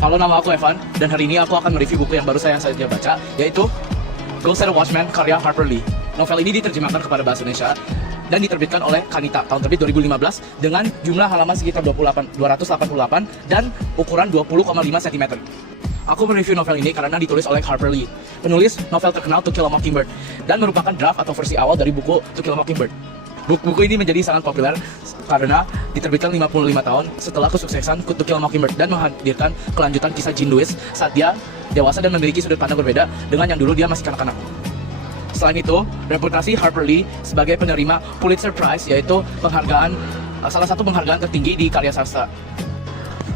Halo, nama aku Evan, dan hari ini aku akan mereview buku yang baru saya saja baca, yaitu Ghost and the Watchmen karya Harper Lee. Novel ini diterjemahkan kepada bahasa Indonesia dan diterbitkan oleh Kanita tahun terbit 2015 dengan jumlah halaman sekitar 288 dan ukuran 20,5 cm. Aku mereview novel ini karena ditulis oleh Harper Lee, penulis novel terkenal To Kill a Mockingbird, dan merupakan draft atau versi awal dari buku To Kill a Mockingbird. Buku ini menjadi sangat populer karena diterbitkan 55 tahun setelah kesuksesan To Kill a Mockingbird dan menghadirkan kelanjutan kisah Jean Louis saat dia dewasa dan memiliki sudut pandang berbeda dengan yang dulu dia masih kanak-kanak. Selain itu, reputasi Harper Lee sebagai penerima Pulitzer Prize, yaitu salah satu penghargaan tertinggi di karya sastra.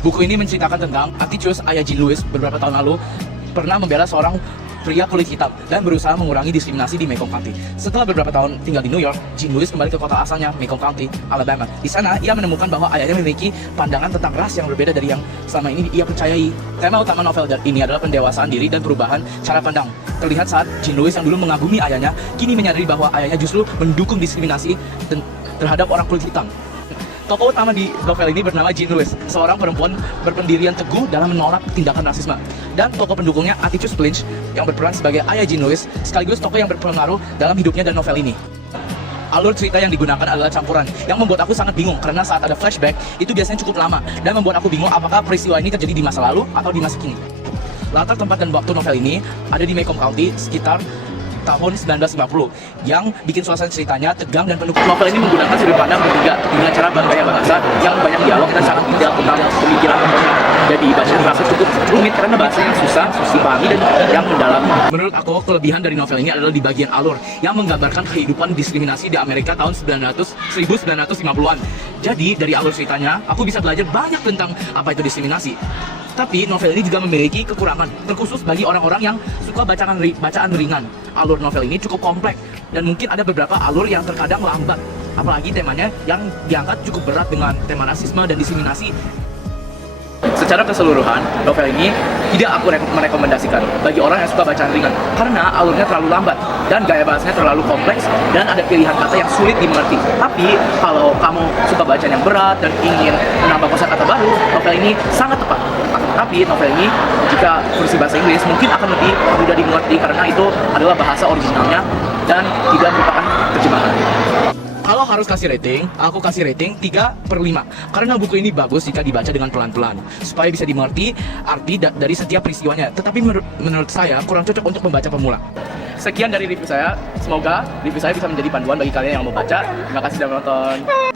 Buku ini menceritakan tentang attitude ayah Jean Louis beberapa tahun lalu pernah membela seorang pria kulit hitam dan berusaha mengurangi diskriminasi di Macomb County. Setelah beberapa tahun tinggal di New York, Jean Louis kembali ke kota asalnya, Macomb County, Alabama. Di sana, ia menemukan bahwa ayahnya memiliki pandangan tentang ras yang berbeda dari yang selama ini ia percayai. Tema utama novel ini adalah pendewasaan diri dan perubahan cara pandang. Terlihat saat Jean Louis yang dulu mengagumi ayahnya, kini menyadari bahwa ayahnya justru mendukung diskriminasi terhadap orang kulit hitam. Tokoh utama di novel ini bernama Jean Louis, seorang perempuan berpendirian teguh dalam menolak tindakan rasisme. Dan tokoh pendukungnya Atticus Finch yang berperan sebagai ayah Jean Louis, sekaligus tokoh yang berpengaruh dalam hidupnya dan novel ini. Alur cerita yang digunakan adalah campuran, yang membuat aku sangat bingung karena saat ada flashback, itu biasanya cukup lama dan membuat aku bingung apakah peristiwa ini terjadi di masa lalu atau di masa kini. Latar tempat dan waktu novel ini ada di Macomb County sekitar tahun 1950 yang bikin suasana ceritanya tegang dan penuh. Novel ini menggunakan sudut pandang bertiga dengan cara bergaya bahasa yang banyak dialog dan sangat detail tentang pemikiran tokohnya. Jadi bacaan terasa cukup rumit karena bahasa yang susah dipahami dan yang mendalam. Menurut aku, kelebihan dari novel ini adalah di bagian alur yang menggambarkan kehidupan diskriminasi di Amerika tahun 1950-an. Jadi dari alur ceritanya, aku bisa belajar banyak tentang apa itu diskriminasi. Tapi novel ini juga memiliki kekurangan, terkhusus bagi orang-orang yang suka bacaan ringan. Alur novel ini cukup kompleks dan mungkin ada beberapa alur yang terkadang lambat. Apalagi temanya yang diangkat cukup berat dengan tema rasisme dan diskriminasi. Secara keseluruhan, novel ini tidak aku merekomendasikan bagi orang yang suka bacaan ringan karena alurnya terlalu lambat dan gaya bahasanya terlalu kompleks dan ada pilihan kata yang sulit dimengerti. Tapi kalau kamu suka bacaan yang berat dan ingin menambah kosakata baru, novel ini sangat tepat. Tapi novel ini jika versi bahasa Inggris mungkin akan lebih mudah dimengerti karena itu adalah bahasa originalnya dan tidak merupakan terjemahan. Kalau harus kasih rating, aku kasih rating 3/5 karena buku ini bagus jika dibaca dengan pelan-pelan supaya bisa dimengerti arti dari setiap peristiwanya. Tetapi menurut saya kurang cocok untuk pembaca pemula. Sekian dari review saya, semoga review saya bisa menjadi panduan bagi kalian yang mau baca. Terima kasih sudah menonton.